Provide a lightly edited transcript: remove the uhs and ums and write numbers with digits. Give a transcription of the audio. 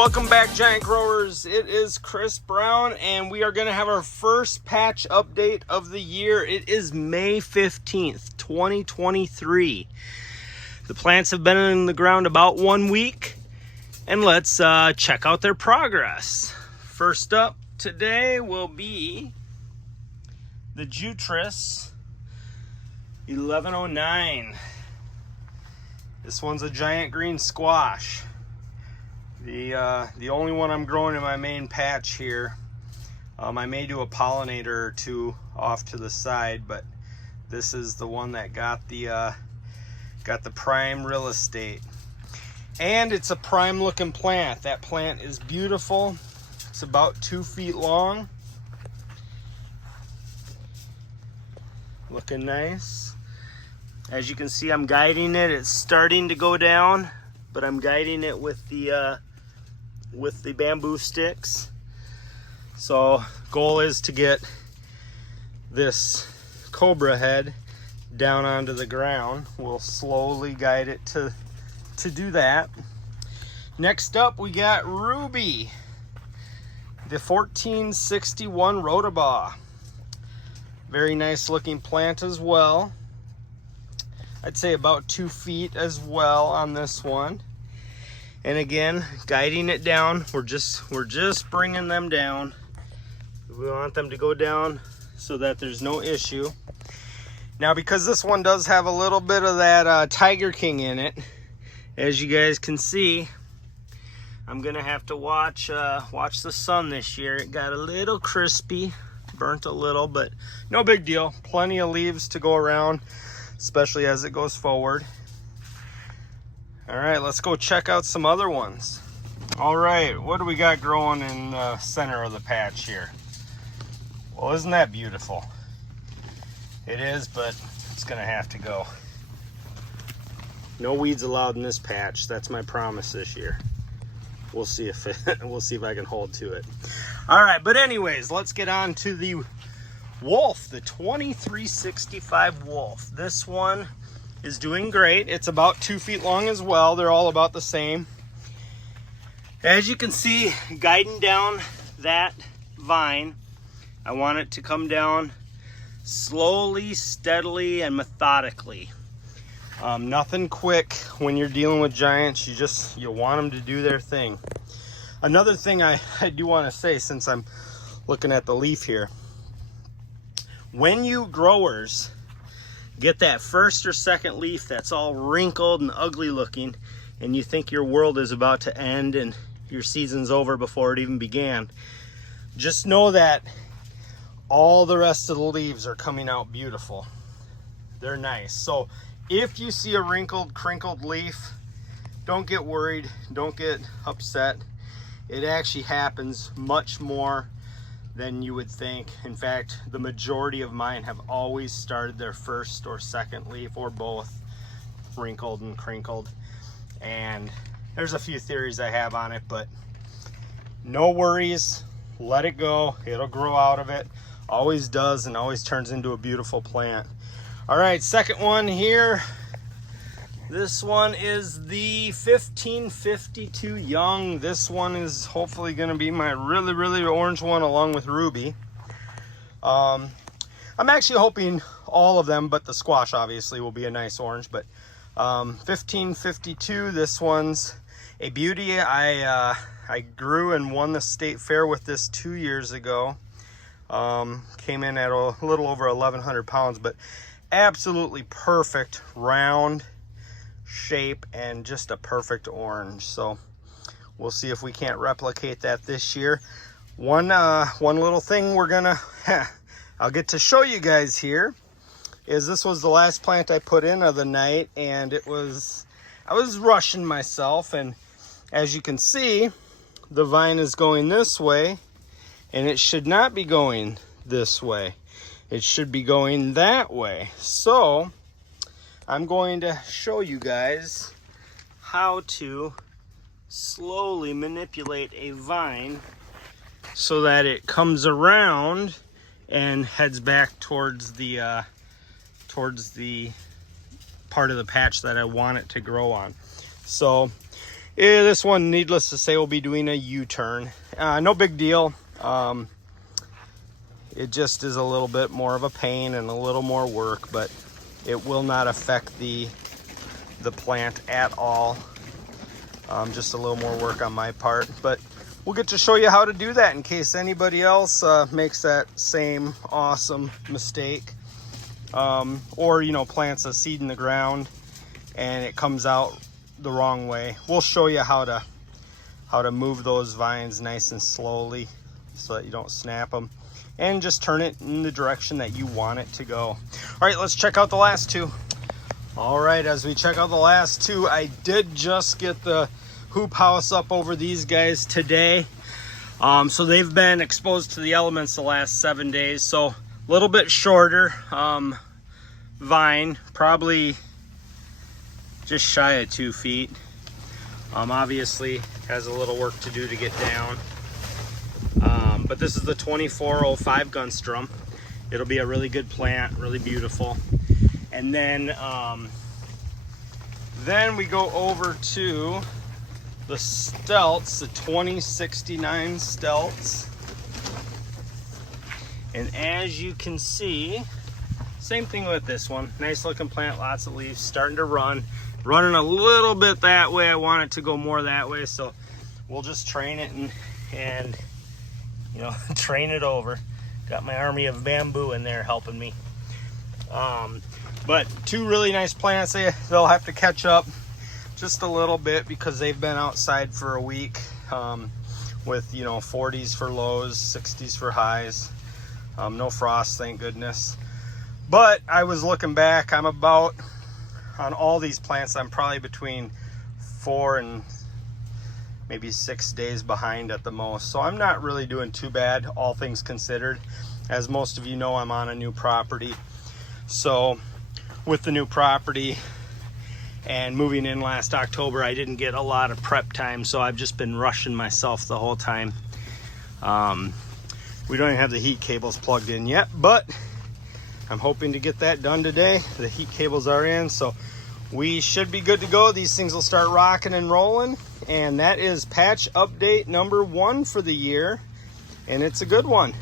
Welcome back, giant growers. It is Chris Brown, and we are going to have our first patch update of the year. It is May 15th, 2023. The plants have been in the ground about 1 week, and let's check out their progress. First up today will be the Jutras 1109. This one's a giant green squash. The only one I'm growing in my main patch here. I may do a pollinator or two off to the side, but this is the one that got the prime real estate. And it's a prime looking plant. That plant is beautiful. It's about 2 feet long. Looking nice. As you can see, I'm guiding it. It's starting to go down, but I'm guiding it with the bamboo sticks. So goal is to get this cobra head down onto the ground. We'll slowly guide it to do that. Next up, we got Ruby, the 1461 Rotabaugh. Very nice looking plant as well. I'd say about 2 feet as well on this one. And again, guiding it down. We're just bringing them down. We want them to go down so that there's no issue. Now, because this one does have a little bit of that Tiger King in it, as you guys can see, I'm gonna have to watch the sun this year. It got a little crispy, burnt a little, but no big deal. Plenty of leaves to go around, especially as it goes forward. All right, let's go check out some other ones. All right, what do we got growing in the center of the patch here? Well, isn't that beautiful? It is, but it's gonna have to go. No weeds allowed in this patch. That's my promise this year. We'll see if I can hold to it. All right, but anyways, let's get on to the Wolf, the 2365 Wolf. This one is doing great. It's about 2 feet long as well. They're all about the same. As you can see, guiding down that vine, I want it to come down slowly, steadily, and methodically. Nothing quick when you're dealing with giants. You want them to do their thing. Another thing I do want to say, since I'm looking at the leaf here, when you growers get that first or second leaf that's all wrinkled and ugly looking, and you think your world is about to end and your season's over before it even began, just know that all the rest of the leaves are coming out beautiful. They're nice. So if you see a wrinkled, crinkled leaf, don't get worried, don't get upset. It actually happens much more than you would think. In fact, the majority of mine have always started their first or second leaf, or both, wrinkled and crinkled. And there's a few theories I have on it, but no worries, let it go. It'll grow out of it. Always does, and always turns into a beautiful plant. All right, second one here. This one is the 1552 Young. This one is hopefully going to be my really orange one, along with Ruby. I'm actually hoping all of them, but the squash obviously will be a nice orange. But 1552, this one's a beauty. I grew and won the state fair with this 2 years ago. Came in at a little over 1,100 pounds, but absolutely perfect round shape and just a perfect orange. So we'll see if we can't replicate that this year. One little thing I'll get to show you guys here is this was the last plant I put in of the night, and I was rushing myself, and as you can see, the vine is going this way, and it should not be going this way. It should be going that way. So I'm going to show you guys how to slowly manipulate a vine so that it comes around and heads back towards the part of the patch that I want it to grow on. So This one, needless to say, will be doing a U-turn. No big deal. It just is a little bit more of a pain and a little more work, but it will not affect the plant at all. Just a little more work on my part, but we'll get to show you how to do that in case anybody else makes that same awesome mistake. Or, you know, plants a seed in the ground and it comes out the wrong way. We'll show you how to move those vines nice and slowly so that you don't snap them, and just turn it in the direction that you want it to go. All right, let's check out the last two. All right, as we check out the last two, I did just get the hoop house up over these guys today. So they've been exposed to the elements the last 7 days. So a little bit shorter vine, probably just shy of 2 feet. Obviously has a little work to do to get down. But this is the 2405 Gunstrom. It'll be a really good plant, really beautiful. And then we go over to the Stelts, the 2069 Stelts. And as you can see, same thing with this one. Nice looking plant, lots of leaves, starting to run. Running a little bit that way. I want it to go more that way, so we'll just train it and you know, train it over. Got my army of bamboo in there helping me. But two really nice plants. They'll have to catch up just a little bit because they've been outside for a week with, you know, 40s for lows, 60s for highs. No frost, thank goodness. But I was looking back, I'm about, on all these plants, I'm probably between 4 and maybe 6 days behind at the most. So I'm not really doing too bad, all things considered. As most of you know, I'm on a new property. So with the new property and moving in last October, I didn't get a lot of prep time, so I've just been rushing myself the whole time. We don't even have the heat cables plugged in yet, but I'm hoping to get that done today. The heat cables are in, so we should be good to go. These things will start rocking and rolling, and that is patch update number 1 for the year, and it's a good one.